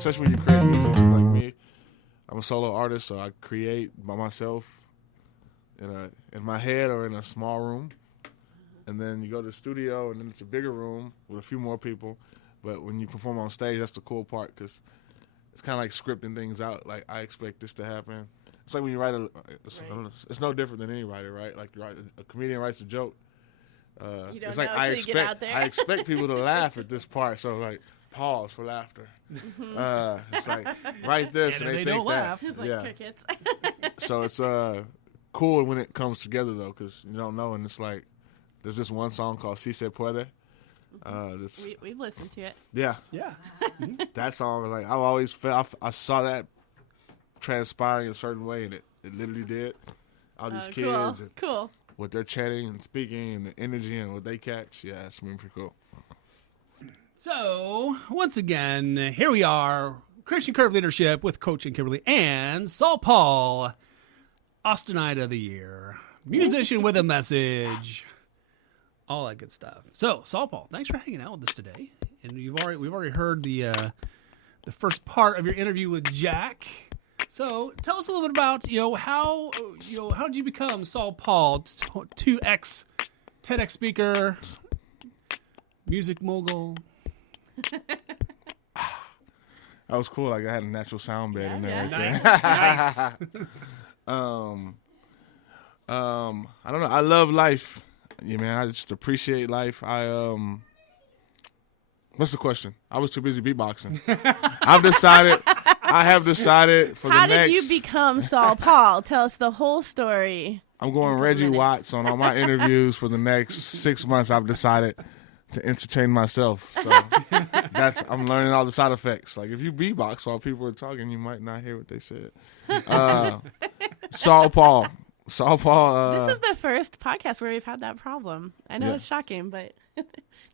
especially when you create music. Like me, I'm a solo artist, so I create by myself in my head or in a small room. And then you go to the studio, and then it's a bigger room with a few more people. But when you perform on stage, that's the cool part because it's kind of like scripting things out. Like, I expect this to happen. It's like when you write it's no different than any writer, right? Like, a comedian writes a joke. You don't it's know like until you get out there. I expect people to laugh at this part, so like pause for laughter. It's like write this, and they think don't laugh. It's like crickets. So it's cool when it comes together though, because you don't know, and it's like there's this one song called "Si Se Puede." We've listened to it. Yeah. That song, like, I've always felt I saw that transpiring a certain way, and it literally did. All these kids, and cool. what they're chatting and speaking, and the energy and what they catch. Yeah, it's been pretty cool. So, once again, here we are, Christian Curve Leadership with Coach and Kimberly and SaulPaul, Austinite of the Year, musician with a message, all that good stuff. So, SaulPaul, thanks for hanging out with us today. And we've already heard the first part of your interview with Jack. So, tell us a little bit about how did you become SaulPaul, 2X TEDx speaker, music mogul. That was cool. Like, I had a natural sound bed in there. Nice. I don't know. I love life. Yeah, man. I just appreciate life. What's the question? I was too busy beatboxing. I have decided for How the next. did you become SaulPaul? Tell us the whole story. I'm going Reggie Watts on all my interviews for the next 6 months. I've decided to entertain myself. So I'm learning all the side effects. Like, if you beatbox while people are talking, you might not hear what they said. SaulPaul. This is the first podcast where we've had that problem. I know it's shocking, but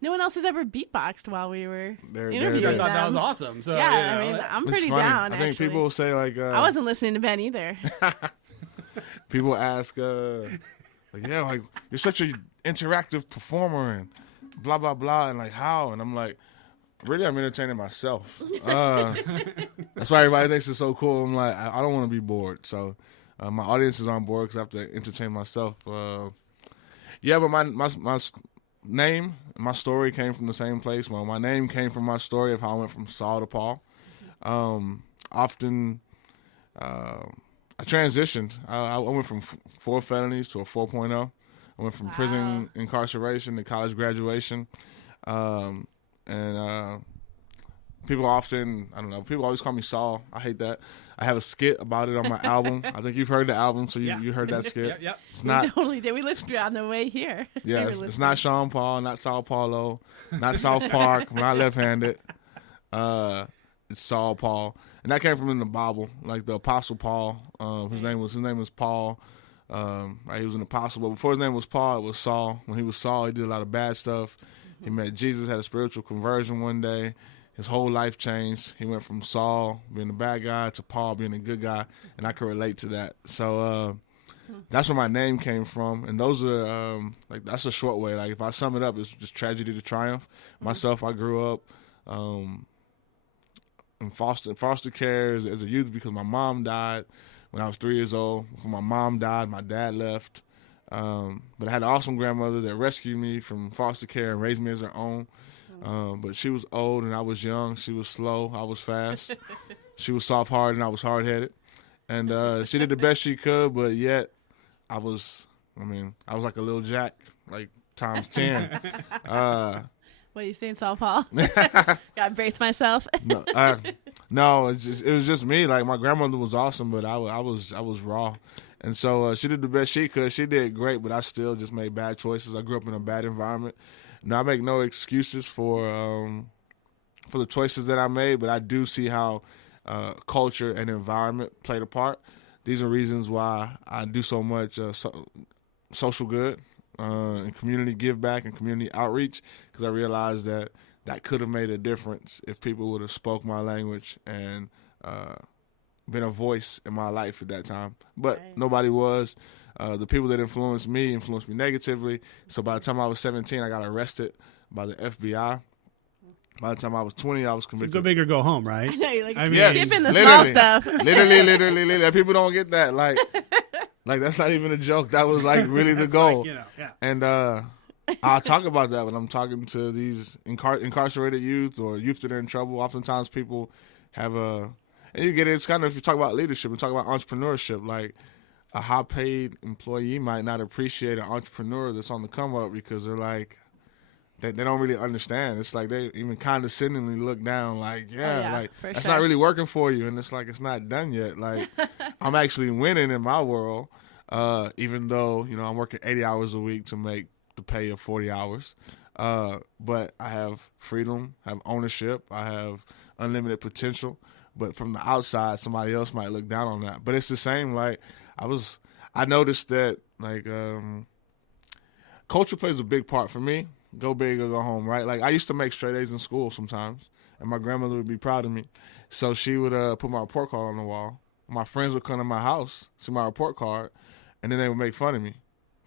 no one else has ever beatboxed while we were interviewing them. I thought that was awesome. So, I mean, I'm pretty down, I think actually. people will say, like... I wasn't listening to Ben either. People ask, like, you're such an interactive performer and blah, blah, blah, and, like, how? And I'm like, really, I'm entertaining myself. That's why everybody thinks it's so cool. I'm like, I don't want to be bored. So my audience is on board because I have to entertain myself. But my name, my story came from the same place. Well, my name came from my story of how I went from Saul to Paul. I transitioned. I went from 4 felonies to a 4.0. I went from prison incarceration to college graduation. And people often, I don't know, people always call me Saul. I hate that. I have a skit about it on my album. I think you've heard the album, so you heard that skit. Yep. It's not, We totally did. We listened to it on the way here. Yeah, it's not Sean Paul, not Sao Paulo, not South Park. I'm not left-handed. It's SaulPaul. And that came from in the Bible, like the Apostle Paul. His name was Paul. He was an apostle, but before his name was Paul, it was Saul. When he was Saul, he did a lot of bad stuff. He met Jesus, had a spiritual conversion one day. His whole life changed. He went from Saul being the bad guy to Paul being a good guy, and I could relate to that. So that's where my name came from, and those are that's a short way. Like, if I sum it up, it's just tragedy to triumph. Myself, I grew up in foster care as a youth because my mom died when I was 3 years old. When my mom died, my dad left. But I had an awesome grandmother that rescued me from foster care and raised me as her own. But she was old and I was young. She was slow. I was fast. She was soft-hearted and I was hard-headed. And she did the best she could, but yet I was like a little Jack, like times 10. What are you saying, SaulPaul? Gotta brace myself. No, it was just me. Like, my grandmother was awesome, but I was raw. And so she did the best she could. She did great, but I still just made bad choices. I grew up in a bad environment. Now, I make no excuses for the choices that I made, but I do see how culture and environment played a part. These are reasons why I do so much social good and community give back and community outreach, because I realized that could have made a difference if people would have spoke my language and been a voice in my life at that time. But nobody was. The people that influenced me negatively. So by the time I was 17, I got arrested by the FBI. By the time I was 20, I was convicted. So go big or go home, right? I know, you're like, Yes, skipping the small stuff. literally. People don't get that. Like that's not even a joke. That was like really the goal. Like, yeah. And I'll talk about that when I'm talking to these incarcerated youth or youth that are in trouble. Oftentimes people have and you get it, it's kind of, if you talk about leadership and talk about entrepreneurship, like a high-paid employee might not appreciate an entrepreneur that's on the come-up because they're like, they don't really understand. It's like they even condescendingly look down like, like that's not really working for you. And it's like, it's not done yet. Like I'm actually winning in my world, even though, I'm working 80 hours a week to make the pay of 40 hours. But I have freedom, I have ownership, I have unlimited potential. But from the outside, somebody else might look down on that. But it's the same. Like I noticed that like culture plays a big part for me. Go big or go home, right? Like I used to make straight A's in school sometimes, and my grandmother would be proud of me. So she would put my report card on the wall. My friends would come to my house, see my report card, and then they would make fun of me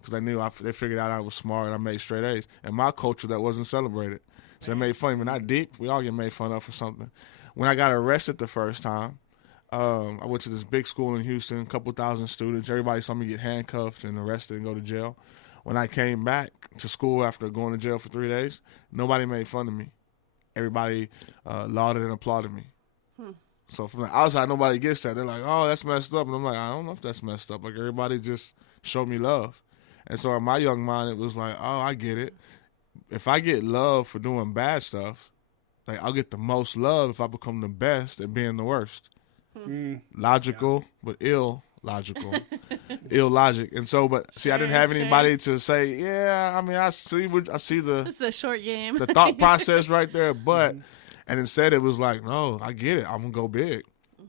because they figured out I was smart and I made straight A's. And my culture, that wasn't celebrated. So they made fun of me. Not deep. We all get made fun of for something. When I got arrested the first time, I went to this big school in Houston, a couple thousand students. Everybody saw me get handcuffed and arrested and go to jail. When I came back to school after going to jail for 3 days, nobody made fun of me. Everybody lauded and applauded me. So from the outside, nobody gets that. They're like, oh, that's messed up. And I'm like, I don't know if that's messed up. Like, everybody just showed me love. And so in my young mind, it was like, oh, I get it. If I get love for doing bad stuff, like I'll get the most love if I become the best at being the worst. Logical, but illogical. Illogic. And so, but see, I didn't have anybody to say, yeah, I mean, I see the This is a short game. the thought process right there, but and instead it was like, no, I get it. I'm gonna go big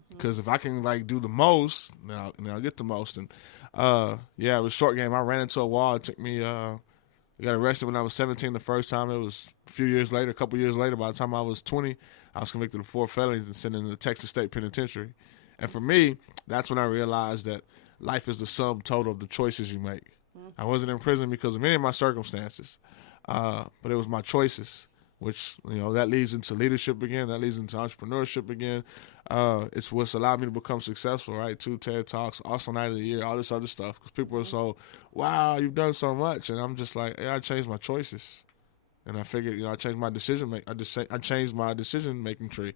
because if I can like do the most, now I'll get the most. And it was a short game. I ran into a wall. It took me. I got arrested when I was 17 the first time. It was a couple years later. By the time I was 20, I was convicted of 4 felonies and sent into the Texas State Penitentiary. And for me, that's when I realized that life is the sum total of the choices you make. I wasn't in prison because of any of my circumstances, but it was my choices, which, that leads into leadership again. That leads into entrepreneurship again. It's what's allowed me to become successful, right? 2 TED Talks, Awesome Night of the Year, all this other stuff. Because people are so, wow, you've done so much. And I'm just like, I changed my choices. And I figured, I changed my I changed my decision-making tree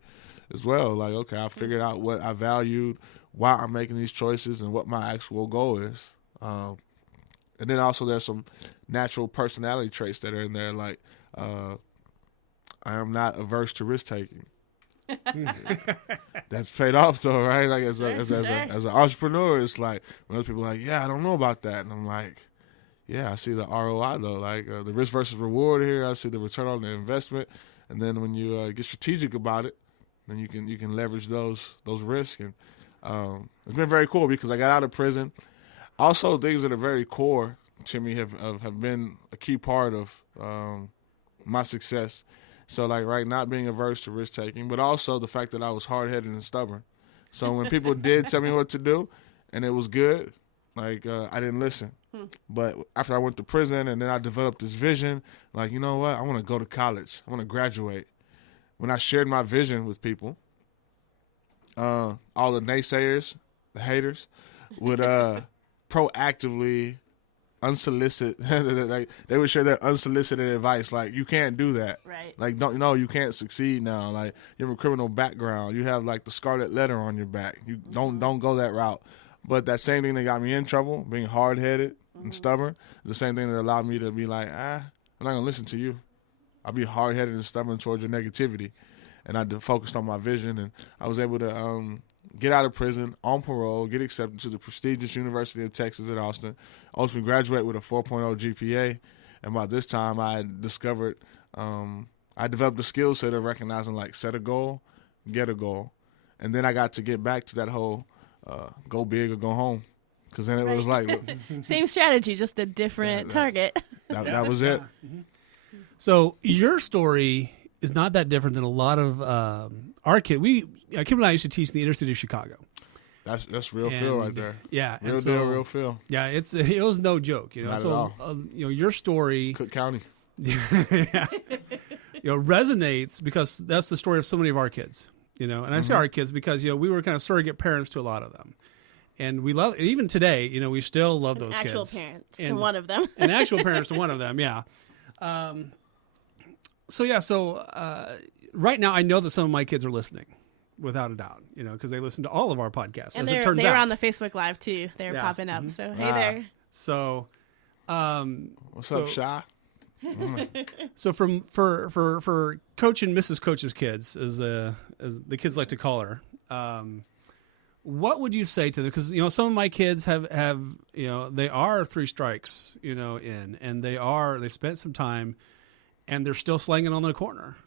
as well. Like, okay, I figured out what I valued, why I'm making these choices, and what my actual goal is. And then also there's some natural personality traits that are in there, like I am not averse to risk-taking. That's paid off though, right? Like as an entrepreneur, it's like when other people are like, yeah, I don't know about that, and I'm like, yeah, I see the ROI though, like the risk versus reward here. I see the return on the investment, and then when you get strategic about it, then you can leverage those risks, and it's been very cool because I got out of prison. Also, things that are very core to me have been a key part of my success. So, like, right, not being averse to risk taking, but also the fact that I was hard headed and stubborn. So when people did tell me what to do, and it was good, like I didn't listen. But after I went to prison and then I developed this vision, like, you know what? I want to go to college. I want to graduate. When I shared my vision with people, all the naysayers, the haters, would proactively unsolicited, they would share their unsolicited advice, like, you can't do that. Right. Like, you can't succeed now. Like, you have a criminal background. You have, like, the scarlet letter on your back. You don't go that route. But that same thing that got me in trouble, being hard-headed and stubborn, is the same thing that allowed me to be like, I'm not going to listen to you. I'll be hard-headed and stubborn towards your negativity. And I focused on my vision, and I was able to get out of prison on parole, get accepted to the prestigious University of Texas at Austin, ultimately graduate with a 4.0 GPA. And by this time, I had discovered, I developed a skill set of recognizing, like, set a goal, get a goal. And then I got to get back to that whole go big or go home. Because then it was like... Same strategy, just a different target. That was it. So your story is not that different than a lot of our kids. Kim and I used to teach in the inner city of Chicago. That's real feel right there. Yeah, real deal, real feel. Yeah, it was no joke. Not at all. Your story, Cook County. yeah, resonates because that's the story of so many of our kids. And I say our kids because we were kind of surrogate parents to a lot of them. And we love, even today, we still love those actual kids. Parents to one of them. And actual parents to one of them, yeah. Right now I know that some of my kids are listening, without a doubt, because they listen to all of our podcasts, and as it turns out. They're on the Facebook Live, too. They're popping up, so hey there. So, what's up, Shy? So for Coach and Mrs. Coach's kids, as the kids like to call her, what would you say to them? Because some of my kids have they are 3 strikes in, and they spent some time, and they're still slanging on the corner,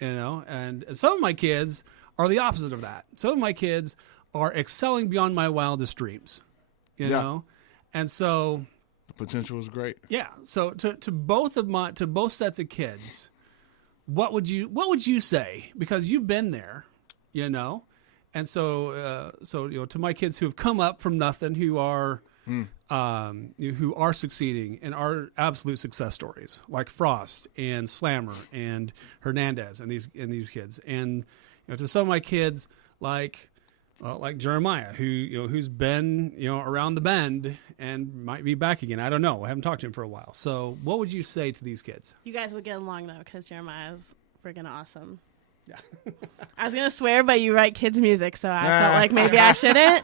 and some of my kids are the opposite of that. Some of my kids are excelling beyond my wildest dreams, you know, and so the potential is great. Yeah. So to both sets of kids, what would you say? Because you've been there, And so, to my kids who have come up from nothing, who are succeeding and are absolute success stories, like Frost and Slammer and Hernandez and these kids, and to some of my kids like Jeremiah, who's been around the bend and might be back again. I don't know. I haven't talked to him for a while. So, what would you say to these kids? You guys would get along though, because Jeremiah's freaking awesome. Yeah. I was going to swear, but you write kids' music, so I felt like maybe I shouldn't.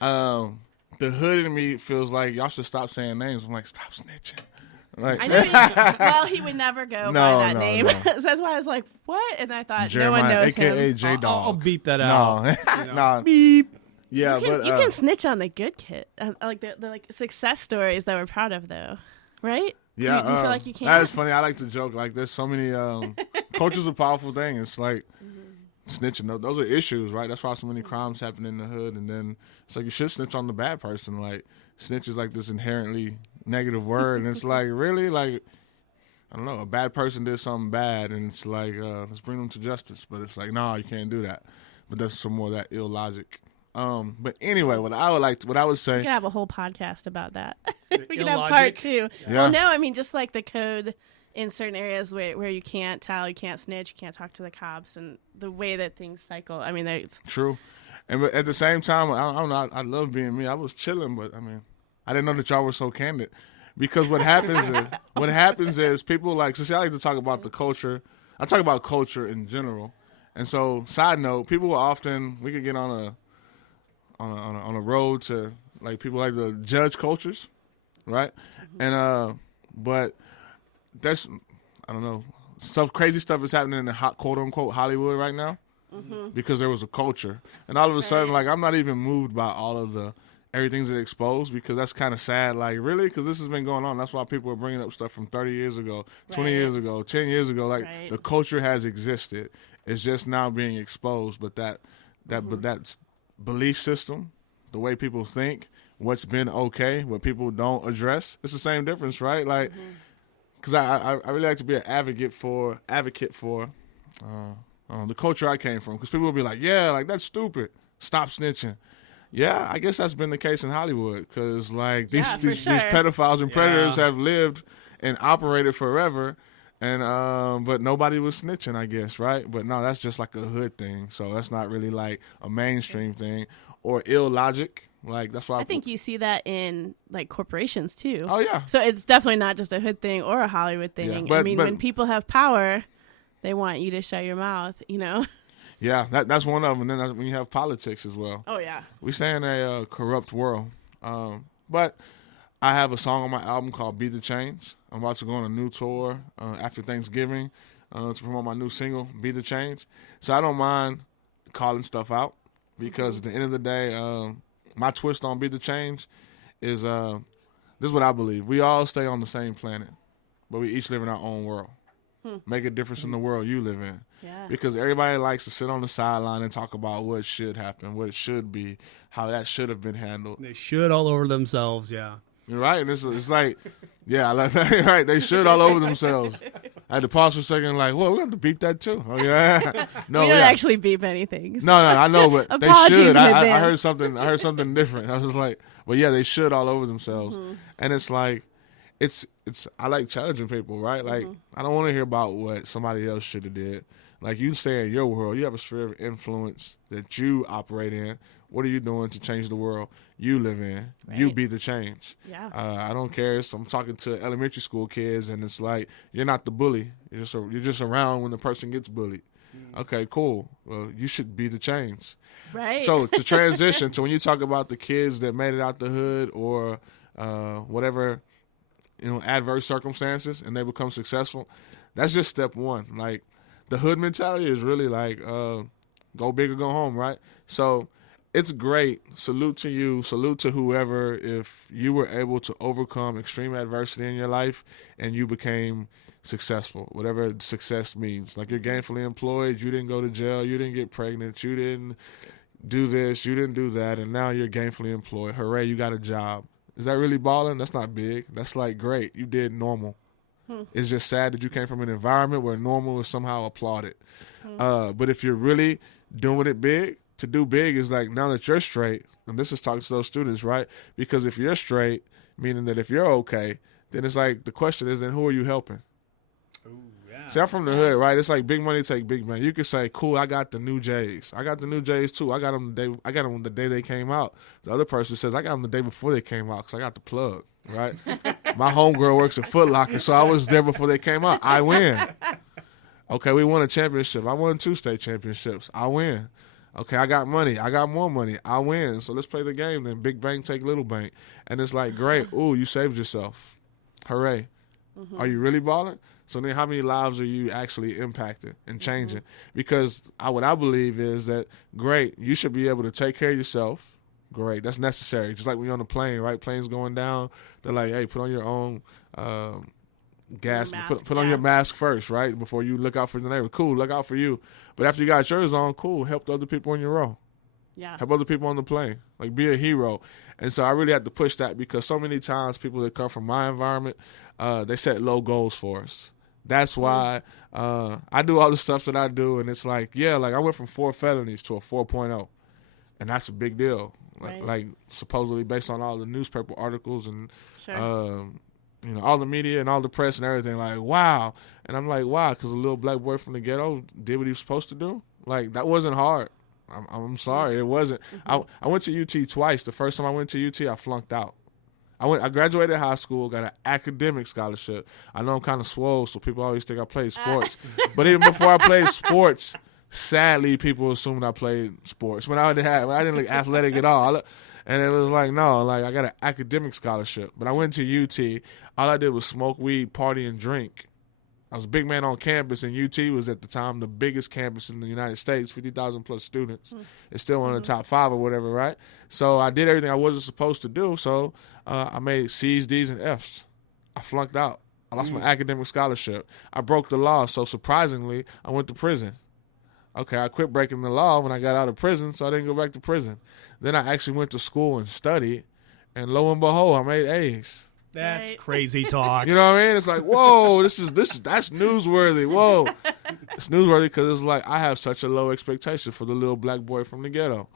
The hood in me feels like y'all should stop saying names. I'm like, stop snitching. Like, I knew he would never go by that name. No. So that's why I was like, what? And I thought, Jeremiah, no one knows AKA him. J-Dog. I'll beep that out. No. Beep. Yeah, you can snitch on the good kid. Like the success stories that we're proud of, though. Right? Yeah, do you feel like you can? That is funny. I like to joke. Like, there's so many culture's a powerful thing. It's like snitching. Those are issues, right? That's why so many crimes happen in the hood. And then it's like you should snitch on the bad person. Like, snitch is like this inherently negative word, and it's like, really, like, I don't know, a bad person did something bad, and it's like, let's bring them to justice. But it's like, no, you can't do that. But that's some more of that ill logic. But anyway, what I would say, we could have a whole podcast about that. We could have part 2. Yeah. Well, no, I mean, just like the code in certain areas where you can't tell, you can't snitch, you can't talk to the cops, and the way that things cycle. I mean, it's true. And at the same time, I don't know. I love being me. I was chilling, but I mean, I didn't know that y'all were so candid. Because what happens is people like. So see, I like to talk about the culture. I talk about culture in general. And so, side note, people will often we could get on a road to like people like to judge cultures, right? And but that's I don't know. Some crazy stuff is happening in the quote unquote Hollywood right now because there was a culture, and all of a sudden, like I'm not even moved by all of the everything's exposed because that's kind of sad. Like, really? Because this has been going on. That's why people are bringing up stuff from 30 years ago, 20 years ago, 10 years ago. Like, the culture has existed. It's just now being exposed. But that's belief system, the way people think, what's been okay, what people don't address. It's the same difference, right? Like, because I really like to be an advocate for the culture I came from. Because people will be like, yeah, like, that's stupid. Stop snitching. Yeah, I guess that's been the case in Hollywood because, like, these pedophiles and predators have lived and operated forever, and but nobody was snitching, I guess, right? But no, that's just like a hood thing, so that's not really like a mainstream thing or ill logic. Like, that's why I think you see that in like corporations too. Oh yeah. So it's definitely not just a hood thing or a Hollywood thing. Yeah. But when people have power, they want you to shut your mouth, Yeah, that's one of them. And then when you have politics as well. Oh, yeah. We stay in a corrupt world. But I have a song on my album called Be the Change. I'm about to go on a new tour after Thanksgiving to promote my new single, Be the Change. So I don't mind calling stuff out because at the end of the day, my twist on Be the Change is this is what I believe. We all stay on the same planet, but we each live in our own world. Make a difference in the world you live in. Yeah. Because everybody likes to sit on the sideline and talk about what should happen, what it should be, how that should have been handled. They should all over themselves, yeah. You're right. And it's like, yeah, like, right. They should all over themselves. I had to pause for a second, like, well, we have to beep that too. Oh, yeah. No, we don't actually beep anything. So. No, I know, but they should. I heard something different. I was just like, well, yeah, they should all over themselves. And it's like, I like challenging people, right? Like, I don't want to hear about what somebody else should have did. Like, you stay in your world. You have a sphere of influence that you operate in. What are you doing to change the world you live in? Right. You be the change. Yeah. I don't care if I'm talking to elementary school kids, and it's like, you're not the bully. You're just around when the person gets bullied. Okay, cool. Well, you should be the change. Right. So to transition to when you talk about the kids that made it out the hood or whatever, adverse circumstances, and they become successful, that's just step one. Like, the hood mentality is really like go big or go home, right? So it's great. Salute to you. Salute to whoever, if you were able to overcome extreme adversity in your life and you became successful, whatever success means. Like, you're gainfully employed, you didn't go to jail, you didn't get pregnant, you didn't do this, you didn't do that, and now you're gainfully employed. Hooray, you got a job. Is that really balling? That's not big. That's like, great, you did normal. It's just sad that you came from an environment where normal is somehow applauded. But if you're really doing it big, to do big is like, now that you're straight, and this is talking to those students, right? Because if you're straight, meaning that if you're okay, then it's like, the question is, then who are you helping? See, I'm from the hood, right? It's like big money take big money. You could say, cool, I got the new J's. I got the new J's too. I got them the day they came out. The other person says, I got them the day before they came out because I got the plug, right? My homegirl works at Foot Locker, so I was there before they came out. I win. Okay, we won a championship. I won 2 state championships. I win. Okay, I got money. I got more money. I win. So let's play the game then. Big bank take little bank. And it's like, great. Ooh, you saved yourself. Hooray. Are you really balling? So then how many lives are you actually impacting and changing? Because what I believe is that, great, you should be able to take care of yourself. Great, that's necessary. Just like when you're on a plane, right? Plane's going down. They're like, hey, put on your own gas. Put on your mask first, right? Before you look out for the neighbor. Cool, look out for you. But after you got yours on, cool, help the other people in your row. Yeah. Help other people on the plane. Like, be a hero. And so I really had to push that because so many times people that come from my environment, they set low goals for us. That's why I do all the stuff that I do, and it's like, yeah, like I went from 4 felonies to a 4.0, and that's a big deal. Right. Like supposedly based on all the newspaper articles and Sure. All the media and all the press and everything. Like, wow, and I'm like, wow, because a little black boy from the ghetto did what he was supposed to do. Like, that wasn't hard. I'm sorry, it wasn't. I went to UT twice. The first time I went to UT, I flunked out. I graduated high school, got an academic scholarship. I know I'm kind of swole, so people always think I played sports. But even before I played sports, sadly, people assumed I played sports. I didn't look athletic at all. And it was like, no, like I got an academic scholarship. But I went to UT. All I did was smoke weed, party, and drink. I was a big man on campus, and UT was at the time the biggest campus in the United States, 50,000 plus students. It's still one of the top 5 or whatever, right? So I did everything I wasn't supposed to do. So I made C's, D's, and F's. I flunked out. I lost my academic scholarship. I broke the law, so surprisingly, I went to prison. Okay, I quit breaking the law when I got out of prison, so I didn't go back to prison. Then I actually went to school and studied, and lo and behold, I made A's. That's crazy talk. You know what I mean? It's like, whoa, that's newsworthy. Whoa. It's newsworthy because it's like I have such a low expectation for the little black boy from the ghetto.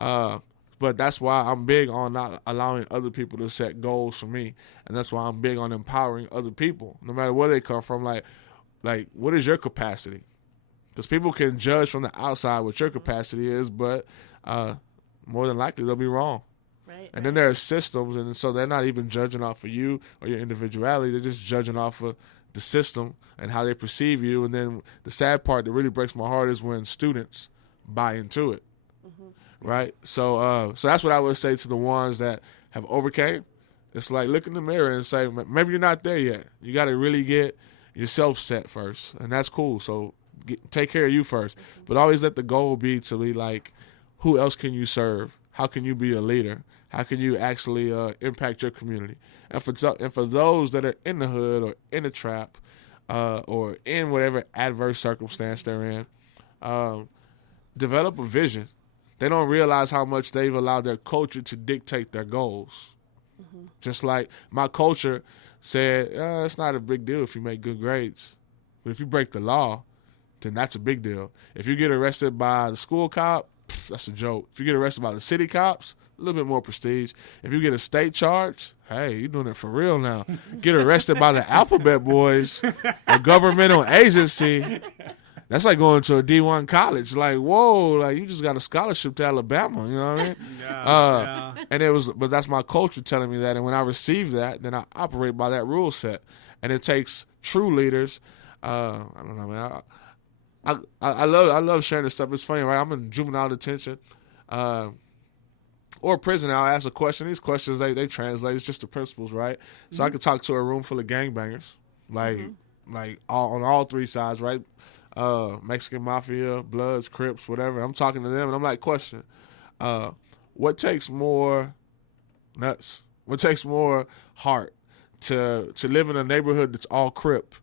But that's why I'm big on not allowing other people to set goals for me. And that's why I'm big on empowering other people, no matter where they come from. Like what is your capacity? Because people can judge from the outside what your capacity is, but more than likely they'll be wrong. Right. And then there are systems, and so they're not even judging off of you or your individuality. They're just judging off of the system and how they perceive you. And then the sad part that really breaks my heart is when students buy into it, right? So that's what I would say to the ones that have overcame. It's like, look in the mirror and say, maybe you're not there yet. You got to really get yourself set first, and that's cool. So take care of you first. But always let the goal be to be like, who else can you serve? How can you be a leader? How can you actually impact your community? And for those that are in the hood or in the trap or in whatever adverse circumstance they're in, develop a vision. They don't realize how much they've allowed their culture to dictate their goals. Just like my culture said, it's not a big deal if you make good grades. But if you break the law, then that's a big deal. If you get arrested by the school cop, that's a joke. If you get arrested by the city cops, a little bit more prestige. If you get a state charge, hey, you're doing it for real now. Get arrested by the Alphabet Boys, a governmental agency. That's like going to a D1 college. Like, whoa, like you just got a scholarship to Alabama. You know what I mean? Yeah. And but that's my culture telling me that. And when I receive that, then I operate by that rule set. And it takes true leaders. I don't know, man. I love sharing this stuff. It's funny, right? I'm in juvenile detention. Or prison, I'll ask a question. These questions, they translate. It's just the principles, right? So I could talk to a room full of gangbangers, like on all three sides, right? Mexican Mafia, Bloods, Crips, whatever. I'm talking to them, and I'm like, question, what takes more nuts? What takes more heart to live in a neighborhood that's all Crip?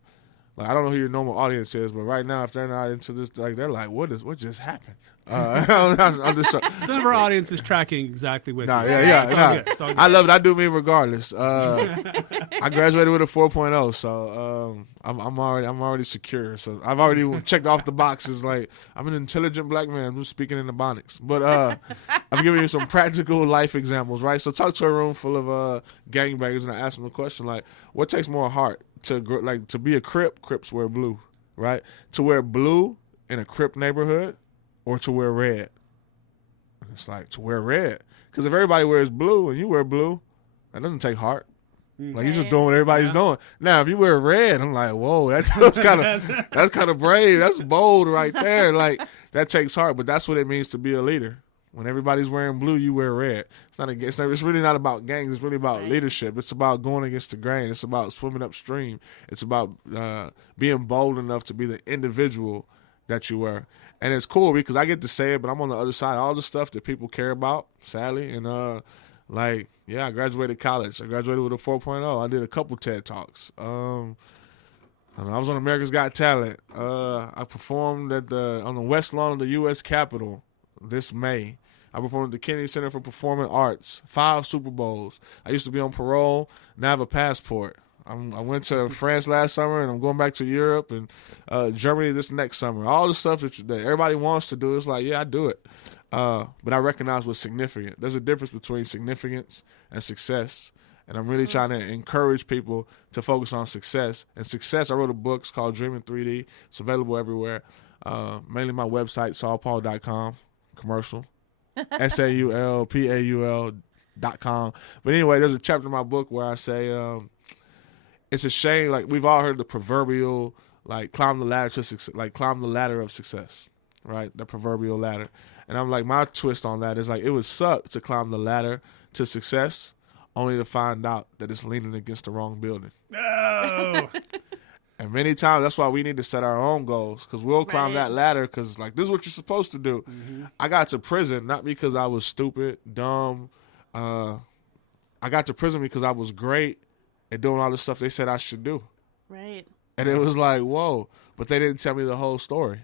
Like, I don't know who your normal audience is, but right now, if they're not into this, like they're like, what just happened? I'm just some of our audience is tracking exactly with you. It's all good. I love it. I do me regardless. I graduated with a 4.0, so I'm already secure. So I've already checked off the boxes. Like, I'm an intelligent black man who's speaking in Ebonics. But I'm giving you some practical life examples, right? So talk to a room full of gangbangers, and I ask them a question like, what takes more heart to be a Crip? Crips wear blue, right? To wear blue in a Crip neighborhood, or to wear red? And it's like, to wear red. Because if everybody wears blue and you wear blue, that doesn't take heart. Like, you're just doing what everybody's doing. Now, if you wear red, I'm like, whoa, that's kind of brave. That's bold right there. Like, that takes heart. But that's what it means to be a leader. When everybody's wearing blue, you wear red. It's really not about gangs. It's really about leadership. It's about going against the grain. It's about swimming upstream. It's about being bold enough to be the individual that you were. And it's cool because I get to say it, but I'm on the other side. All the stuff that people care about, sadly. And, I graduated college. I graduated with a 4.0. I did a couple TED Talks. I was on America's Got Talent. I performed on the West Lawn of the U.S. Capitol this May. I performed at the Kennedy Center for Performing Arts, 5 Super Bowls. I used to be on parole. Now I have a passport. I went to France last summer, and I'm going back to Europe and Germany this next summer. All the stuff that everybody wants to do, it's like, yeah, I do it. But I recognize what's significant. There's a difference between significance and success. And I'm really trying to encourage people to focus on success. And success, I wrote a book. It's called Dreaming 3D. It's available everywhere. Mainly my website, SaulPaul.com. Commercial. SaulPaul.com. But anyway, there's a chapter in my book where I say, it's a shame, like, we've all heard the proverbial, like, climb the ladder of success, right? The proverbial ladder. And I'm like, my twist on that is, like, it would suck to climb the ladder to success only to find out that it's leaning against the wrong building. Oh. And many times, that's why we need to set our own goals, because we'll climb that ladder because, like, this is what you're supposed to do. Mm-hmm. I got to prison not because I was stupid, dumb. I got to prison because I was great at doing all the stuff they said I should do. Right. And it was like, whoa. But they didn't tell me the whole story.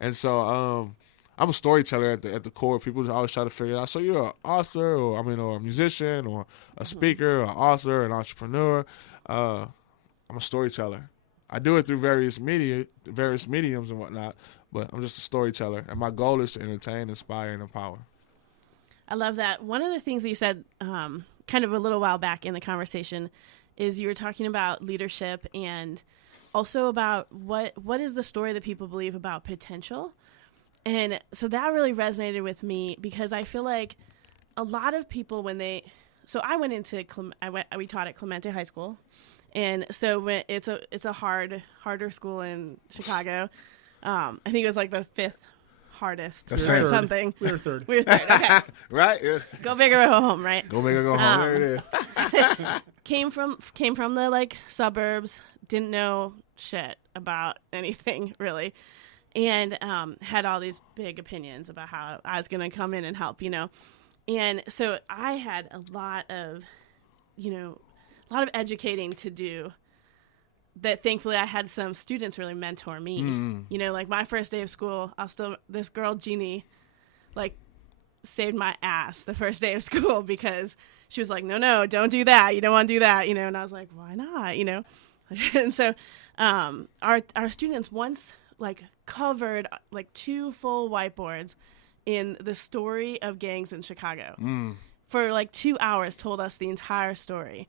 And so I'm a storyteller at the core. People always try to figure it out. So you're an author, or a musician, or a speaker, an author, an entrepreneur. I'm a storyteller. I do it through various mediums and whatnot, but I'm just a storyteller. And my goal is to entertain, inspire, and empower. I love that. One of the things that you said kind of a little while back in the conversation is you were talking about leadership and also about what is the story that people believe about potential. And so that really resonated with me because I feel like a lot of people we taught at Clemente High School. And so when it's a harder school in Chicago. I think it was like the 5th hardest or something. We were third. Okay. Right? Yeah. Go big or go home, right? Go big or go home. There it is. Came from the like suburbs, didn't know shit about anything really. And had all these big opinions about how I was going to come in and help, And so I had a lot of educating to do that thankfully I had some students really mentor me. Like my first day of school, this girl, Jeannie, like saved my ass the first day of school because she was like, no, don't do that. You don't want to do that, And I was like, why not, And so our students once like covered like 2 full whiteboards in the story of gangs in Chicago. For like 2 hours, told us the entire story.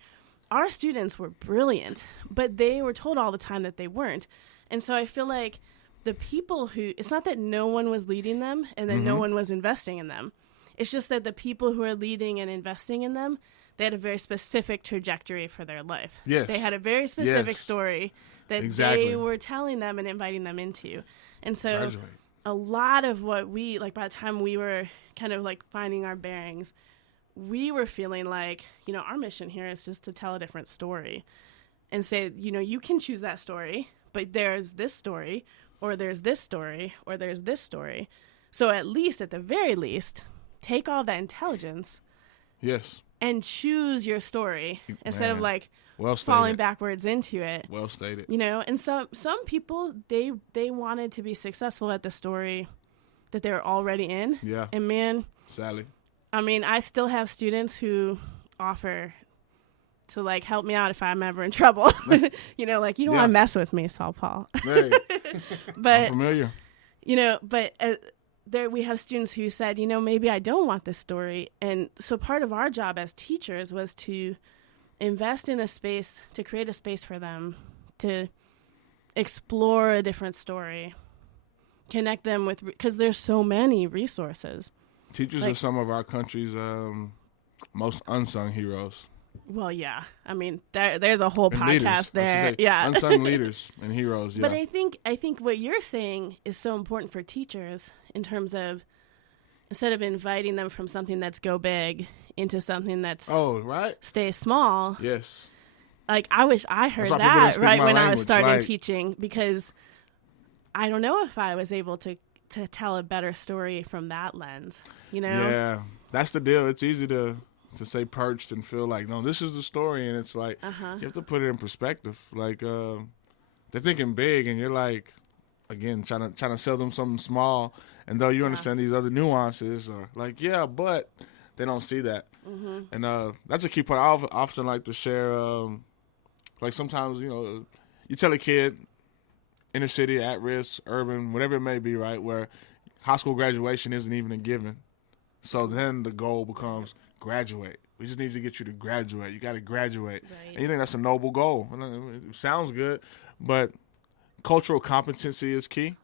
Our students were brilliant, but they were told all the time that they weren't. And so I feel like the people who, it's not that no one was leading them and that no one was investing in them. It's just that the people who are leading and investing in them, they had a very specific trajectory for their life. Yes. They had a very specific story that they were telling them and inviting them into. And so a lot of what we, like by the time we were kind of like finding our bearings, we were feeling like, you know, our mission here is just to tell a different story and say, you know, you can choose that story, but there's this story, or there's this story, or there's this story. So at least, at the very least, take all that intelligence. Yes. And choose your story instead of like well falling backwards into it. Well stated. You know, and some people, they wanted to be successful at the story that they were already in. Yeah. And man, Sally, I mean, I still have students who offer to like help me out if I'm ever in trouble. You know, like, you don't want to mess with me, SaulPaul. Hey. But I'm familiar. You know, but there we have students who said, you know, maybe I don't want this story. And so part of our job as teachers was to invest in a space, to create a space for them to explore a different story, connect them with, because there's so many resources. Teachers are some of our country's most unsung heroes. Well, yeah. I mean, there's a whole and podcast leaders, there. Yeah. Unsung leaders and heroes. Yeah. But I think what you're saying is so important for teachers in terms of instead of inviting them from something that's go big into something that's stay small. Yes. Like, I wish I heard that right when I was starting teaching, because I don't know if I was able to tell a better story from that lens, you know? Yeah, that's the deal. It's easy to stay perched and feel like, no, this is the story. And it's like, you have to put it in perspective. Like, they're thinking big and you're like, again, trying to sell them something small. And though you understand these other nuances, or like, yeah, but they don't see that. And that's a key part. I often like to share, like sometimes, you know, you tell a kid, inner city, at risk, urban, whatever it may be, right, where high school graduation isn't even a given. So then the goal becomes graduate. We just need to get you to graduate. You got to graduate. Right. And you think that's a noble goal. It sounds good, but cultural competency is key.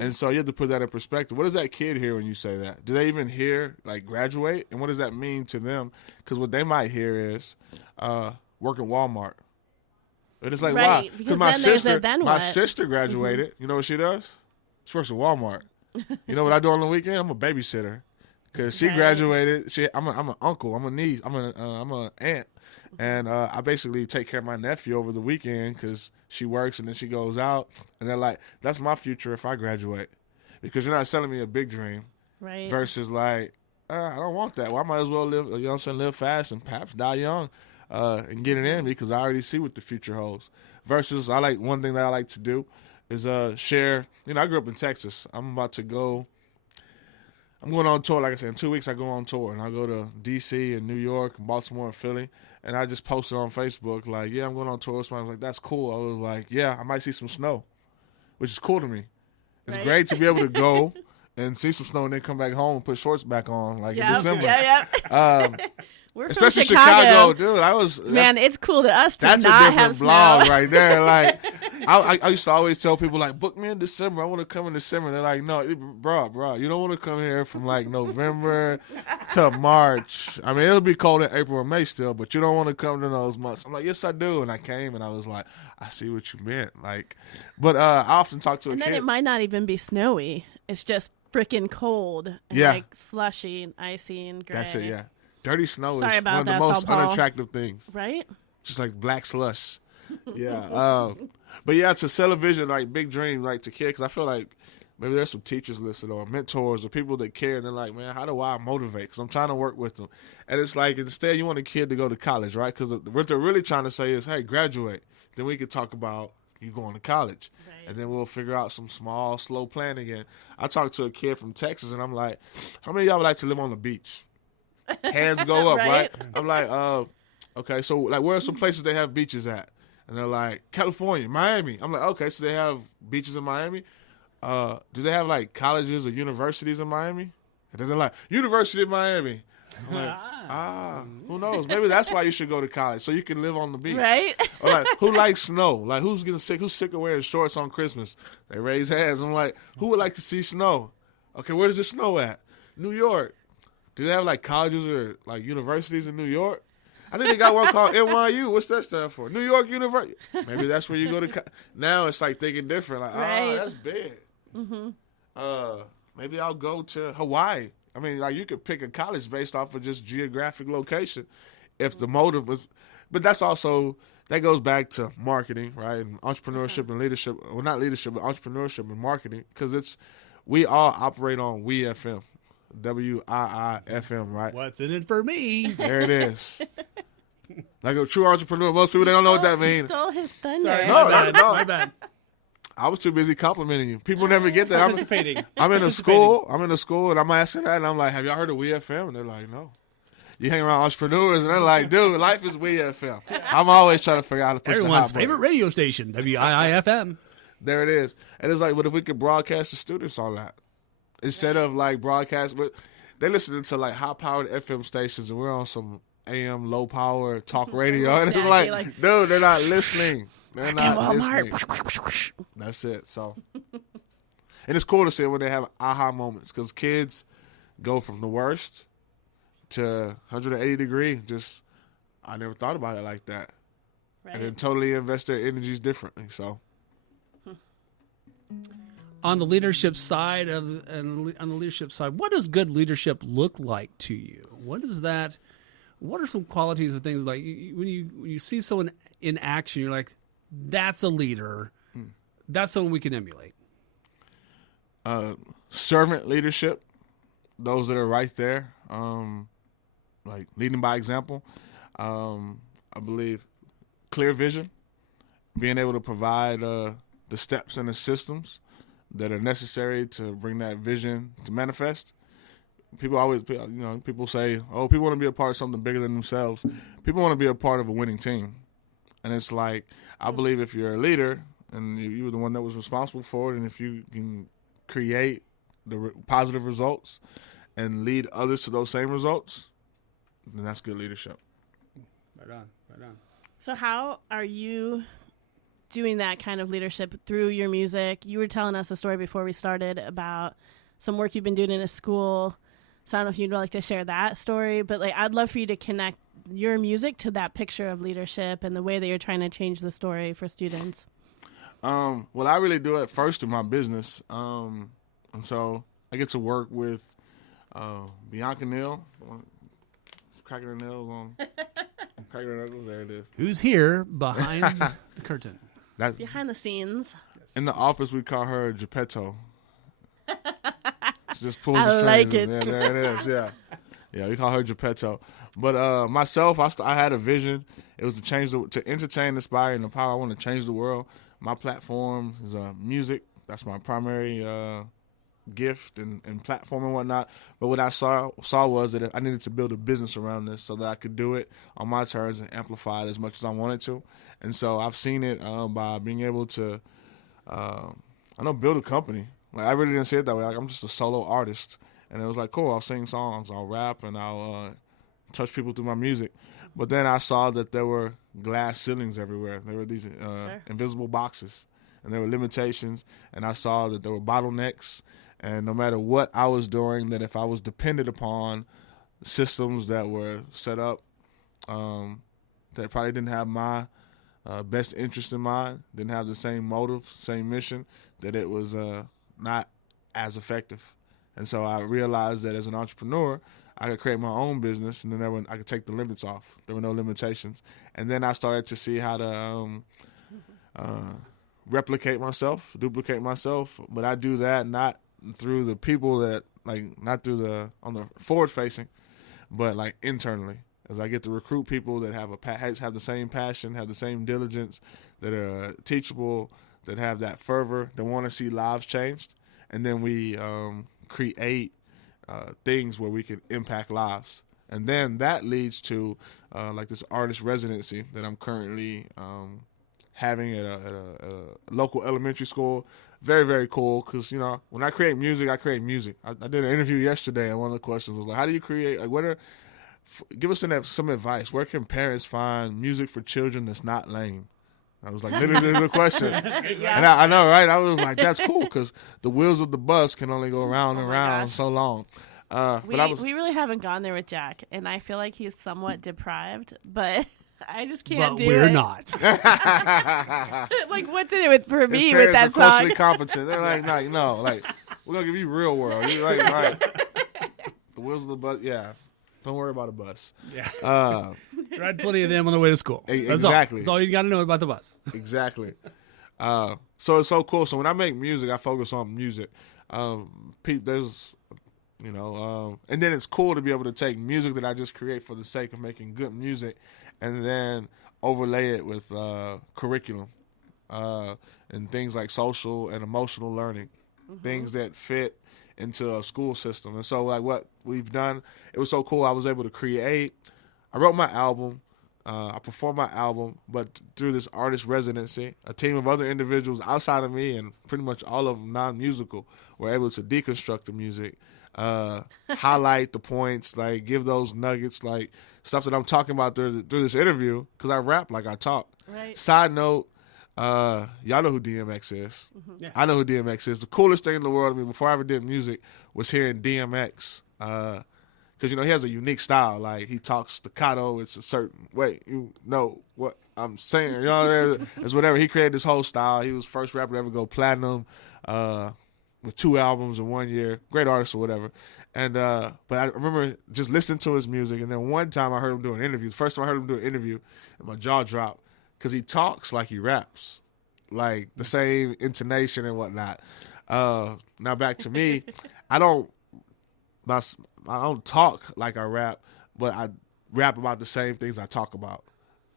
And so you have to put that in perspective. What does that kid hear when you say that? Do they even hear, like, graduate? And what does that mean to them? Because what they might hear is work at Walmart. And it's like, why? Because my sister graduated. You know what she does? She works at Walmart. You know what I do on the weekend? I'm a babysitter. Because she graduated. I'm an uncle. I'm a niece. I'm an aunt. And I basically take care of my nephew over the weekend because she works and then she goes out. And they're like, that's my future if I graduate. Because you're not selling me a big dream. Right. Versus like, I don't want that. Well, I might as well live, you know what I'm saying, live fast and perhaps die young and get it in me because I already see what the future holds. Versus one thing that I like to do is share. You know, I grew up in Texas. I'm going on tour, like I said, in 2 weeks I go on tour, and I go to D.C. and New York and Baltimore and Philly, and I just posted on Facebook, like, yeah, I'm going on tour. So I was like, that's cool. I was like, yeah, I might see some snow, which is cool to me. It's great to be able to go and see some snow and then come back home and put shorts back on, like in December. Yeah. We're especially from Chicago, dude. Man, it's cool to us to not have snow. That's a different blog right there. Like, I used to always tell people, like, book me in December. I want to come in December. And they're like, no, bro, you don't want to come here from like November to March. I mean, it'll be cold in April or May still, but you don't want to come to those months. I'm like, yes, I do. And I came and I was like, I see what you meant. Like, but I often talk to a kid. And then it might not even be snowy. It's just freaking cold and like slushy and icy and gray. That's it, yeah. Dirty snow is one of the most unattractive things. Right? Just like black slush. Yeah. But yeah, to sell a vision, like big dream, like to care, because I feel like maybe there's some teachers listed or mentors or people that care, and they're like, man, how do I motivate? Because I'm trying to work with them. And it's like, instead you want a kid to go to college, right? Because what they're really trying to say is, hey, graduate. Then we could talk about you going to college. Right. And then we'll figure out some small, slow plan again. I talked to a kid from Texas, and I'm like, how many of y'all would like to live on the beach? Hands go up, right? I'm like, okay, so like where are some places they have beaches at? And they're like, California, Miami. I'm like, okay, so they have beaches in Miami. Do they have like colleges or universities in Miami? And then they're like, University of Miami. I'm like, who knows? Maybe that's why you should go to college, so you can live on the beach. Right? Or like, who likes snow? Like, who's getting sick? Who's sick of wearing shorts on Christmas? They raise hands. I'm like, who would like to see snow? Okay, where does it snow at? New York. Do they have like colleges or like universities in New York? I think they got one called NYU. What's that stand for? New York University. Maybe that's where you go to. Now it's like thinking different. Like, right. That's big. Maybe I'll go to Hawaii. I mean, like, you could pick a college based off of just geographic location if the motive was. But that's also, that goes back to marketing, right? And entrepreneurship and leadership. Well, not leadership, but entrepreneurship and marketing. Because we all operate on WIIFM. WIIFM, right? What's in it for me? There it is. Like a true entrepreneur, most people, they don't know what that means. Stole his thunder. Sorry, No, my bad. I was too busy complimenting you. People never get that. Participating. I'm in a school, and I'm asking that, and I'm like, have y'all heard of WIIFM? And they're like, no. You hang around entrepreneurs, and they're like, dude, life is WIIFM. I'm always trying to figure out how to push Everyone's the hot favorite button. radio station, WIIFM. There it is. And it's like, what if we could broadcast to students all that? Instead of like broadcast, but they're listening to like high-powered FM stations, and we're on some AM low-power talk radio. And it's like, dude, they're not listening. They're not listening. That's it. So, and it's cool to see when they have aha moments, because kids go from the worst to 180 degree. Just, I never thought about it like that. Right. And then totally invest their energies differently. So, on the leadership side what does good leadership look like to you? What is that? What are some qualities of things like when you see someone in action, you're like, that's a leader. That's someone we can emulate. Servant leadership, those that are right there, like leading by example. I believe clear vision, being able to provide the steps and the systems that are necessary to bring that vision to manifest. People always, people say, oh, people want to be a part of something bigger than themselves. People want to be a part of a winning team. And it's like, I believe if you're a leader and you were the one that was responsible for it, and if you can create the positive results and lead others to those same results, then that's good leadership. Right on. So how are you doing that kind of leadership through your music? You were telling us a story before we started about some work you've been doing in a school. So I don't know if you'd like to share that story, but like, I'd love for you to connect your music to that picture of leadership and the way that you're trying to change the story for students. Well, I really do it first in my business. And so I get to work with Bianca Neal, cracking her nails on. Cracking her knuckles, there it is. Who's here behind the curtain? That's behind the scenes. In the office, we call her Geppetto. She just pulls the strings. I like it. Yeah, there it is. Yeah, we call her Geppetto. But myself, I had a vision. It was to entertain, inspire, and empower. I want to change the world. My platform is music. That's my primary gift and platform and whatnot. But what I saw was that I needed to build a business around this so that I could do it on my terms and amplify it as much as I wanted to. And so I've seen it by being able to, build a company. Like, I really didn't see it that way. Like, I'm just a solo artist. And it was like, cool, I'll sing songs, I'll rap, and I'll touch people through my music. But then I saw that there were glass ceilings everywhere. There were these invisible boxes, and there were limitations. And I saw that there were bottlenecks. And no matter what I was doing, that if I was dependent upon systems that were set up that probably didn't have my best interest in mind, didn't have the same motive, same mission, that it was not as effective. And so I realized that as an entrepreneur, I could create my own business, and then I could take the limits off. There were no limitations. And then I started to see how to replicate myself, duplicate myself. But I do that not through the people that, like, not through on the forward facing, but like internally, as I get to recruit people that have the same passion, have the same diligence, that are teachable, that have that fervor, that want to see lives changed. And then we create things where we can impact lives. And then that leads to like this artist residency that I'm currently having at a local elementary school. Very, very cool because, you know, when I create music, I create music. I did an interview yesterday, and one of the questions was like, how do you create, like, give us some advice. Where can parents find music for children that's not lame? I was like, literally the question. Yeah. And I know, right? I was like, that's cool because the wheels of the bus can only go round and round so long. We really haven't gone there with Jack, and I feel like he's somewhat deprived, but I just can't do it. We're not. Like, what did it for me with that song? Culturally competent. They're like, no, like, we're going to give you real world. You're like, right. The wheels of the bus, yeah. Don't worry about a bus. Yeah. Ride plenty of them on the way to school. Exactly. That's all you got to know about the bus. Exactly. So it's so cool. So when I make music, I focus on music. There's, you know, and then it's cool to be able to take music that I just create for the sake of making good music and then overlay it with curriculum and things like social and emotional learning, things that fit into a school system. And so, like, what we've done, it was so cool. I was able to create. I wrote my album. I performed my album, but through this artist residency, a team of other individuals outside of me and pretty much all of them non-musical were able to deconstruct the music, highlight the points, like give those nuggets, like stuff that I'm talking about through this interview, because I rap like I talk. Right. Side note, y'all know who DMX is. Yeah. I know who DMX is. The coolest thing in the world to me before I ever did music was hearing DMX. Because, you know, he has a unique style. Like, he talks staccato. It's a certain way. You know what I'm saying. You know, it's whatever. He created this whole style. He was the first rapper to ever go platinum with 2 albums in 1 year. Great artist or whatever. And but I remember just listening to his music. And then one time I heard him do an interview. The first time I heard him do an interview, and my jaw dropped. Because he talks like he raps. Like, the same intonation and whatnot. Now back to me. I don't talk like I rap, but I rap about the same things I talk about.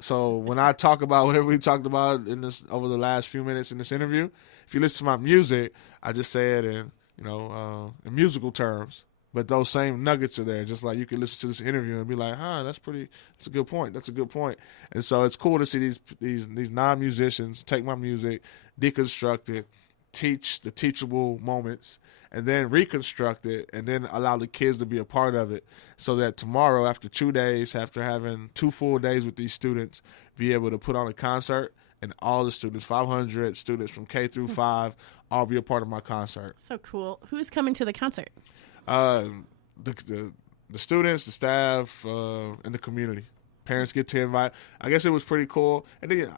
So when I talk about whatever we talked about in this over the last few minutes in this interview, if you listen to my music, I just say it in, you know, in musical terms. But those same nuggets are there, just like you can listen to this interview and be like, that's a good point. That's a good point. And so it's cool to see these non-musicians take my music, deconstruct it, teach the teachable moments, and then reconstruct it, and then allow the kids to be a part of it so that tomorrow, after 2 days, after having 2 full days with these students, be able to put on a concert, and all the students, 500 students from K through 5, all be a part of my concert. So cool. Who's coming to the concert? The students, the staff, and the community. Parents get to invite. I guess it was pretty cool. And then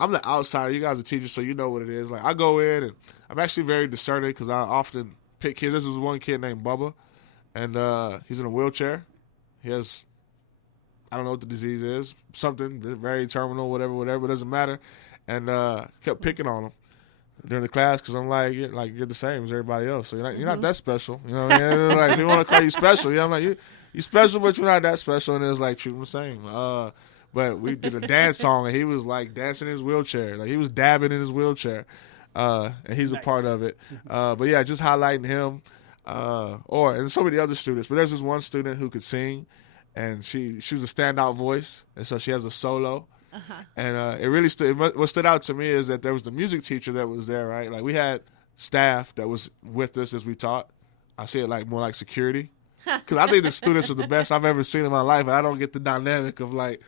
I'm the outsider. You guys are teachers, so you know what it is. Like, I go in, and I'm actually very discerning because I often pick kids. This was one kid named Bubba, and he's in a wheelchair. He has, I don't know what the disease is, something very terminal, whatever. It doesn't matter. And kept picking on him during the class because I'm like you're the same as everybody else, so you're not that special. You know what I mean? Like, we want to call you special. I'm like, you special, but you're not that special. And it was like, treat him the same. But we did a dance song, and he was like dancing in his wheelchair, like he was dabbing in his wheelchair, and he's a part of it. But yeah, just highlighting him, and so many other students. But there's this one student who could sing, and she was a standout voice, and so she has a solo. And it really what stood out to me is that there was the music teacher that was there, right? Like, we had staff that was with us as we taught. I see it like more like security, because I think the students are the best I've ever seen in my life. And I don't get the dynamic of like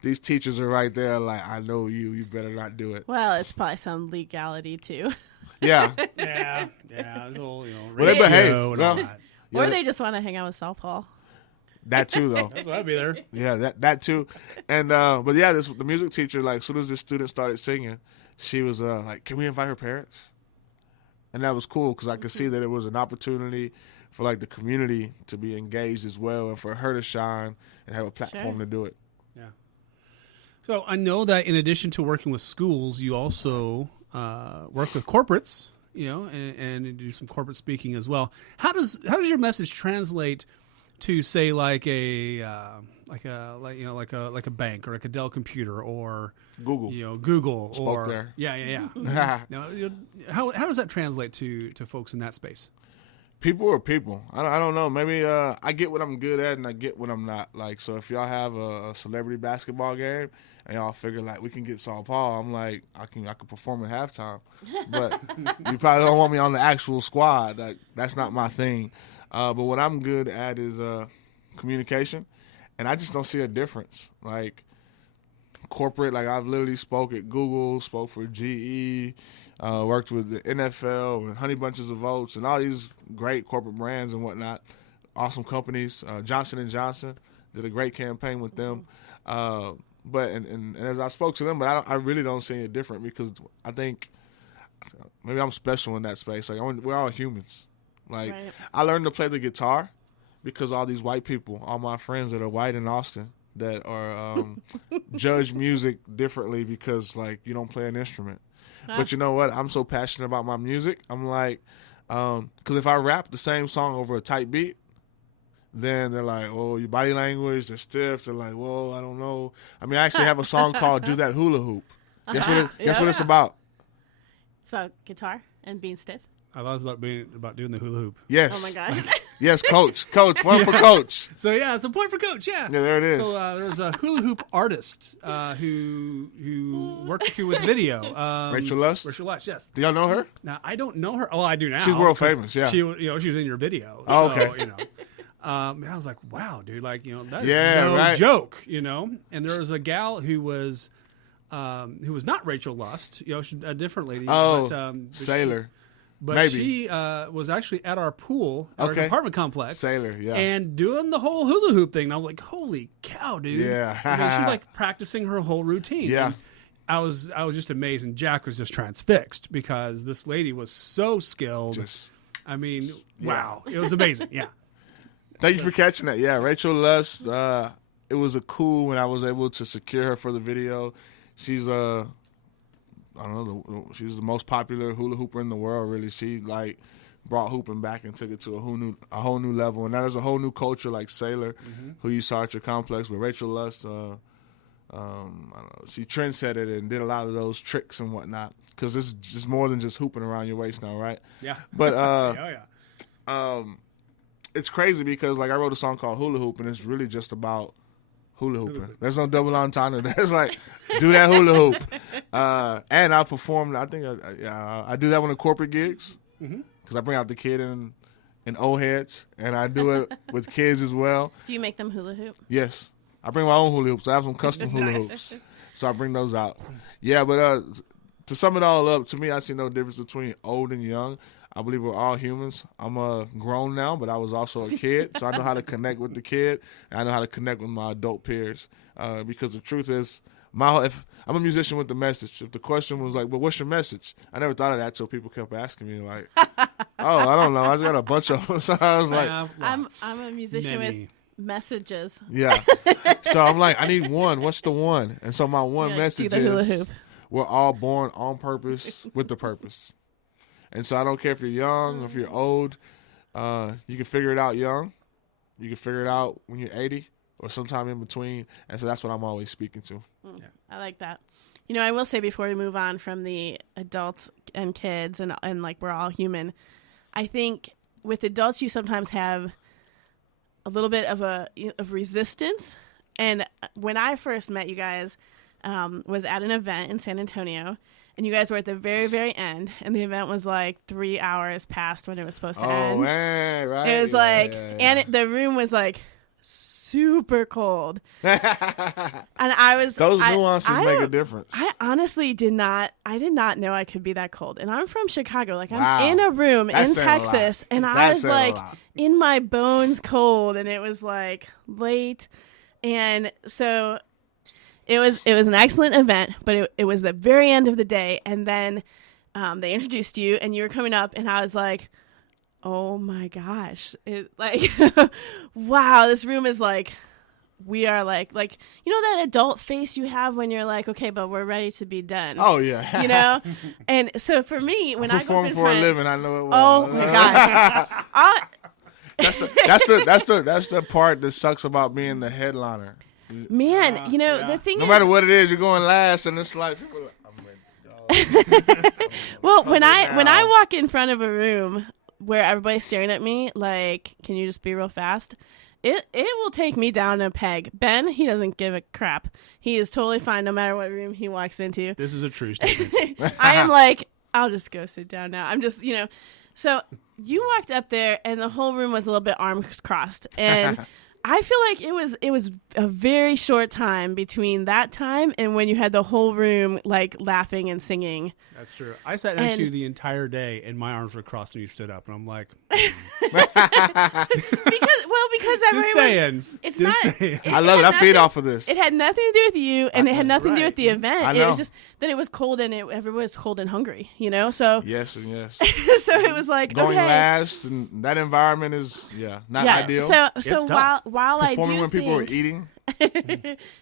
these teachers are right there, like, I know you better not do it. Well, it's probably some legality too. Yeah. yeah. It's all, you know, well, they behave. Or they just want to hang out with SaulPaul. That too, though. That's why I'd be there. Yeah, that too. And but yeah, the music teacher, like, as soon as this student started singing, she was like, "Can we invite her parents?" And that was cool because I could see that it was an opportunity for like the community to be engaged as well, and for her to shine and have a platform to do it. Yeah. So I know that in addition to working with schools, you also work with corporates, you know, and do some corporate speaking as well. How does your message translate to, say, like a bank or like a Dell computer or Google, Google spoke or there. Yeah. Now, how does that translate to folks in that space? People are people. I don't know. Maybe I get what I'm good at and I get what I'm not. Like, so if y'all have a celebrity basketball game and y'all figure like we can get SaulPaul, I'm like I can perform at halftime. But you probably don't want me on the actual squad. Like, that's not my thing. But what I'm good at is communication, and I just don't see a difference. Like corporate, like I've literally spoke at Google, spoke for GE. Worked with the NFL and Honey Bunches of Oats and all these great corporate brands and whatnot. Awesome companies. Johnson & Johnson did a great campaign with them. But as I spoke to them, but I really don't see it different because I think maybe I'm special in that space. Like we're all humans. Like right. I learned to play the guitar because all these white people, all my friends that are white in Austin, that are judge music differently because like you don't play an instrument. But you know what? I'm so passionate about my music. I'm like, because if I rap the same song over a tight beat, then they're like, oh, your body language, they're stiff. They're like, whoa, I don't know. I mean, I actually have a song called Do That Hula Hoop. Guess what it's about? It's about guitar and being stiff. I thought it was about doing the hula hoop. Yes. Oh, my gosh. Yes, Coach. One for Coach. So, yeah, it's a point for Coach, yeah. Yeah, there it is. So, there's a hula hoop artist who worked with you with video. Rachel Lust? Rachel Lust, yes. Do y'all know her? Now, I don't know her. Oh, I do now. She's world famous, yeah. She was in your video. Oh, so, okay. I was like, wow, dude, like, that's no joke, And there was a gal who was not Rachel Lust, a different lady. Oh, but, Sailor. But maybe. She was actually at our pool, our apartment complex. Sailor, yeah. And doing the whole hula hoop thing. And I'm like, holy cow, dude. Yeah. She's like practicing her whole routine. Yeah. And I was just amazed. And Jack was just transfixed because this lady was so skilled. Wow. It was amazing. Yeah. Thank you for catching that. Yeah, Rachel Lust. It was a cool when I was able to secure her for the video. She's I don't know. She's the most popular hula hooper in the world. Really, she like brought hooping back and took it to a whole new level. And now there's a whole new culture like Sailor, who you saw at your complex. But Rachel Lust, I don't know, she trendsetted and did a lot of those tricks and whatnot. Because it's just more than just hooping around your waist now, right? Yeah. But it's crazy because like I wrote a song called Hula Hoop, and it's really just about hula hooping. There's no double entendre. There's like, do that hula hoop. And I performed, I think I do that on the corporate gigs because I bring out the kid in old heads, and I do it with kids as well. Do you make them hula hoop? Yes. I bring my own hula hoops. I have some custom hula hoops. So I bring those out. Yeah, but to sum it all up, to me, I see no difference between old and young. I believe we're all humans. I'm grown now, but I was also a kid, so I know how to connect with the kid, and I know how to connect with my adult peers. Because the truth is, if I'm a musician with the message. If the question was like, "Well, what's your message?" I never thought of that until people kept asking me, like, "Oh, I don't know. I just got a bunch of them." So I was like, "I'm a musician with messages." Yeah. So I'm like, I need one. What's the one? And so my one message is, we're all born on purpose with the purpose. And so I don't care if you're young or if you're old. You can figure it out young. You can figure it out when you're 80 or sometime in between. And so that's what I'm always speaking to. Yeah. I like that. I will say before we move on from the adults and kids and like we're all human, I think with adults you sometimes have a little bit of resistance. And when I first met you guys was at an event in San Antonio. And you guys were at the very, very end, and the event was like 3 hours past when it was supposed to end. Oh, man, right. It was and the room was like super cold. And I was those nuances make a difference. I honestly did not know I could be that cold. And I'm from Chicago. Like I'm in a room in Texas, and I was like in my bones cold, and it was like late, and so. It was an excellent event, but it was the very end of the day, and then they introduced you, and you were coming up, and I was like, oh my gosh, wow, this room is like, we are like that adult face you have when you're like, okay, but we're ready to be done. Oh yeah, And so for me, when I perform for a living, I know it well. Oh my gosh, that's the part that sucks about being the headliner. Man, the thing no matter what it is, you're going last, and it's like people are like, well, when I walk in front of a room, where everybody's staring at me like, can you just be real fast? It will take me down a peg. Ben, he doesn't give a crap. He is totally fine no matter what room he walks into. This is a true statement. I am like, I'll just go sit down now. I'm just, So you walked up there and the whole room was a little bit arms crossed. And I feel like it was a very short time between that time and when you had the whole room like laughing and singing. That's true. I sat next to you the entire day and my arms were crossed and you stood up and I'm like, because everyone was, saying. I love it. I feed off of this. It had nothing to do with you, and it had nothing to do with the event. I know. It was just that it was cold and everyone was cold and hungry, So yes and yes. So it was like going last, and that environment is not ideal. So while I do performing when people are eating,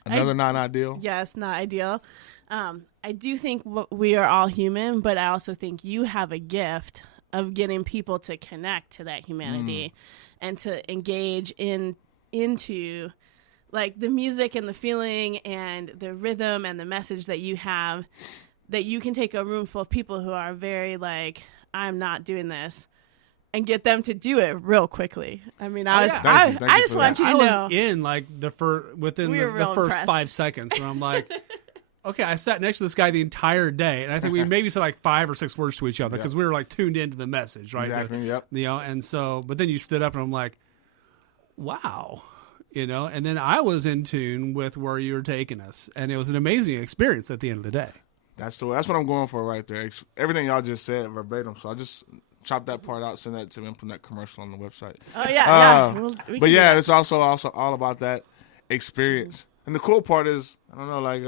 another not ideal. Yes, not ideal. I do think we are all human, but I also think you have a gift of getting people to connect to that humanity and to engage into like the music and the feeling and the rhythm and the message that you have, that you can take a room full of people who are very like, I'm not doing this, and get them to do it real quickly. I mean, I just want you to know. I was in like within the first 5 seconds, and I'm like, okay, I sat next to this guy the entire day, and I think we maybe said like 5 or 6 words to each other because we were like tuned into the message, right? Exactly. Yep. And so, but then you stood up, and I'm like, wow, And then I was in tune with where you were taking us, and it was an amazing experience at the end of the day. That's what I'm going for right there. Everything y'all just said verbatim. So I just chop that part out, send that to me, and put that commercial on the website. Oh yeah. But yeah, it's also all about that experience. And the cool part is, I don't know, like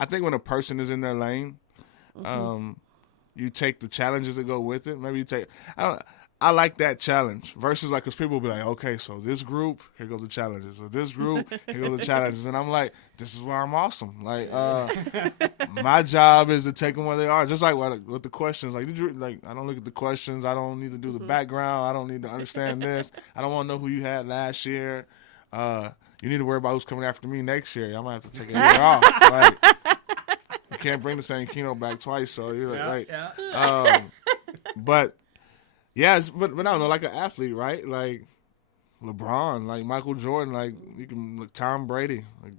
I think when a person is in their lane, you take the challenges that go with it. Maybe you take. I like that challenge versus like, because people will be like, okay, so this group, here goes the challenges. Or this group, here goes the challenges. And I'm like, this is why I'm awesome. Like, my job is to take them where they are. Just like with the questions. Like, I don't look at the questions. I don't need to do the background. I don't need to understand this. I don't want to know who you had last year. You need to worry about who's coming after me next year. I'm going to have to take a year off. Like, you can't bring the same keynote back twice. So you're but yeah, but I don't know, like an athlete, right? Like LeBron, like Michael Jordan, like you can look Tom Brady. Like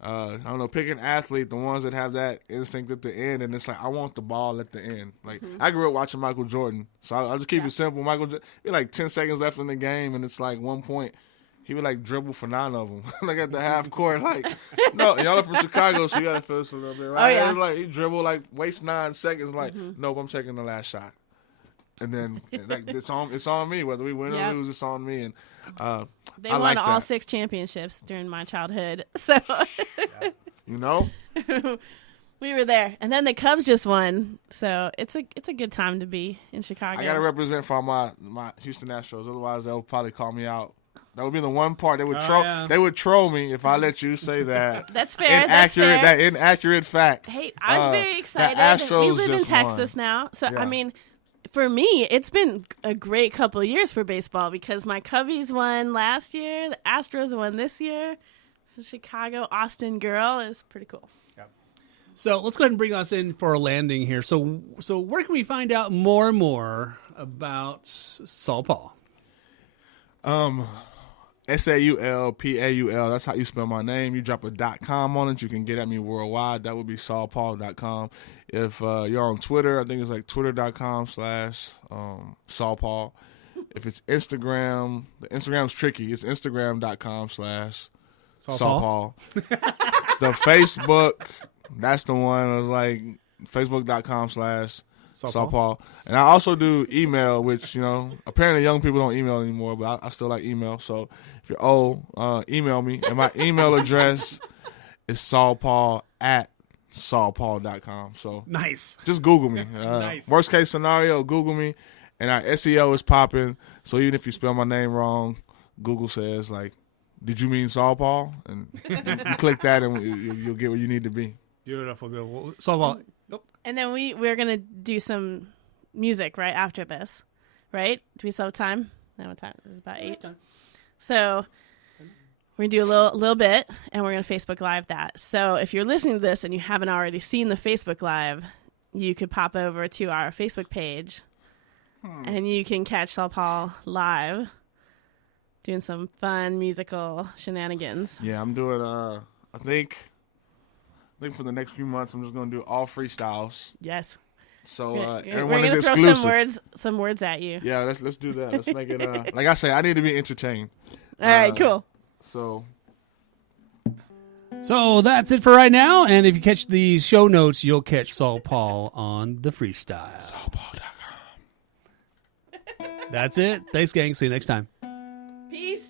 I don't know, pick an athlete, the ones that have that instinct at the end, and it's like I want the ball at the end. Like I grew up watching Michael Jordan, so I'll just keep it simple. Michael, be like 10 seconds left in the game, and it's like 1 point. He would like dribble for 9 of them, like at the half court. Like, no, y'all are from Chicago, so you gotta feel this a little bit, right? Oh, yeah. It was like he dribbled like waste 9 seconds. Like, nope, I'm taking the last shot. And then like it's on me whether we win or lose. It's on me. And they won all 6 championships during my childhood, so we were there. And then the Cubs just won, so it's a good time to be in Chicago. I gotta represent for my Houston Astros. Otherwise, they'll probably call me out. That would be the one part they would troll. Yeah. They would troll me if I let you say that. That's fair. That inaccurate facts. Hey, I was very excited. We live in Texas now, so I mean. For me, it's been a great couple of years for baseball because my Cubbies won last year, the Astros won this year. The Chicago Austin girl is pretty cool. Yep. So let's go ahead and bring us in for a landing here. So where can we find out more and more about SaulPaul? SaulPaul. That's how you spell my name. You drop a .com on it, you can get at me worldwide. That would be SaulPaul.com. If you're on Twitter, I think it's like twitter.com/SaulPaul. If it's Instagram, the Instagram's tricky. It's Instagram.com/SaulPaul. The Facebook, that's the one. It was like Facebook.com/SaulPaul. And I also do email, which, apparently young people don't email anymore, but I still like email. So if you're old, email me. And my email address is SaulPaul@SaulPaul.com. So nice. Just Google me. Nice. Worst case scenario, Google me. And our SEO is popping. So even if you spell my name wrong, Google says, like, did you mean SaulPaul? And you click that and you'll get where you need to be. Beautiful. Good. Well, SaulPaul. And then we're going to do some music right after this, right? Do we still have time? No, what time? It's about 8. So we're going to do a little bit, and we're going to Facebook Live that. So if you're listening to this and you haven't already seen the Facebook Live, you could pop over to our Facebook page And you can catch SaulPaul live doing some fun musical shenanigans. Yeah, I'm doing, I think for the next few months, I'm just going to do all freestyles. Yes. So we're everyone is gonna exclusive. Throw some words at you. Yeah, let's do that. Let's make it, like I say, I need to be entertained. All right, cool. So that's it for right now. And if you catch the show notes, you'll catch SaulPaul on the freestyle. SaulPaul.com. That's it. Thanks, gang. See you next time. Peace.